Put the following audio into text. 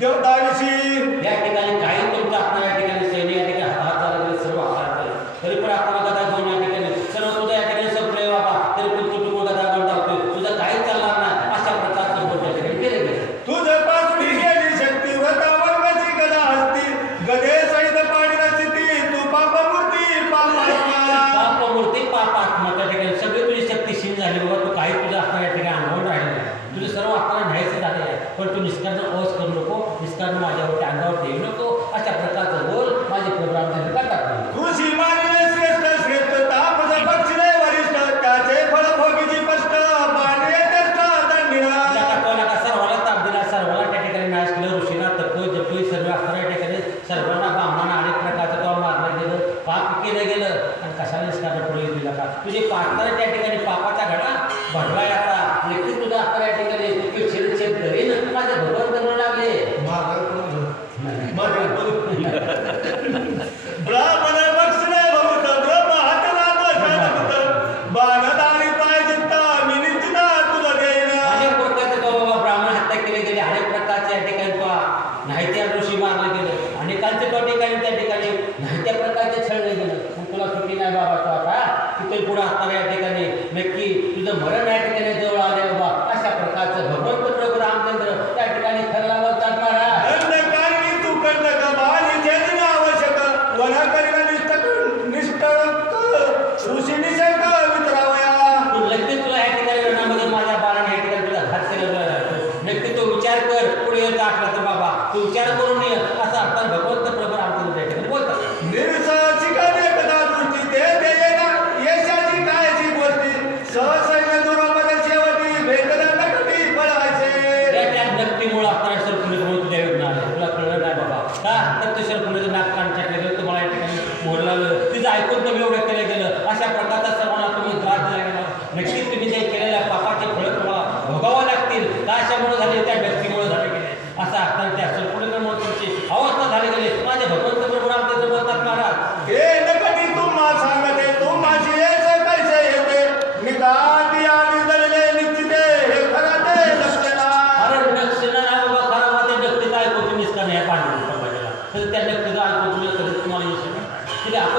దయచేసి केलं गेलं. आणि कशाला निष्काळ पुढे तुला का? तुझे पार्टनर त्या ठिकाणी पापाचा घडा भरलाय आता. नक्कीच तुझा आता या ठिकाणी तू छेद छेद करेन. माझे भगवान करणं लागले. ब्राह्मण बक्षणे भवत ब्रह्म हातला दोषान भूत बाणदारी पाय चित्ता मी निश्चिता तुला देईन. अनेक प्रकारचे तो बाबा ब्राह्मण हत्या केले गेले. अनेक प्रकारचे या ठिकाणी नाही त्या ऋषी मारले गेले. अनेकांचे तो ठिकाणी त्या ठिकाणी नाही त्या प्रकारचे छळले नाही बाबा आता. तिथे पुढे असणार या ठिकाणी. नक्की तुझं मरण या ठिकाणी जवळ आले बाबा. अशा प्रकारचं भगवंत प्रभू रामचंद्र त्या ठिकाणी ठरला बोलतात तो विचार कर. पुढे दाखला तर बाबा. तू विचार कर আপনার তো সে करण्यापूर्वी आज तुम्हाला तुम्हाला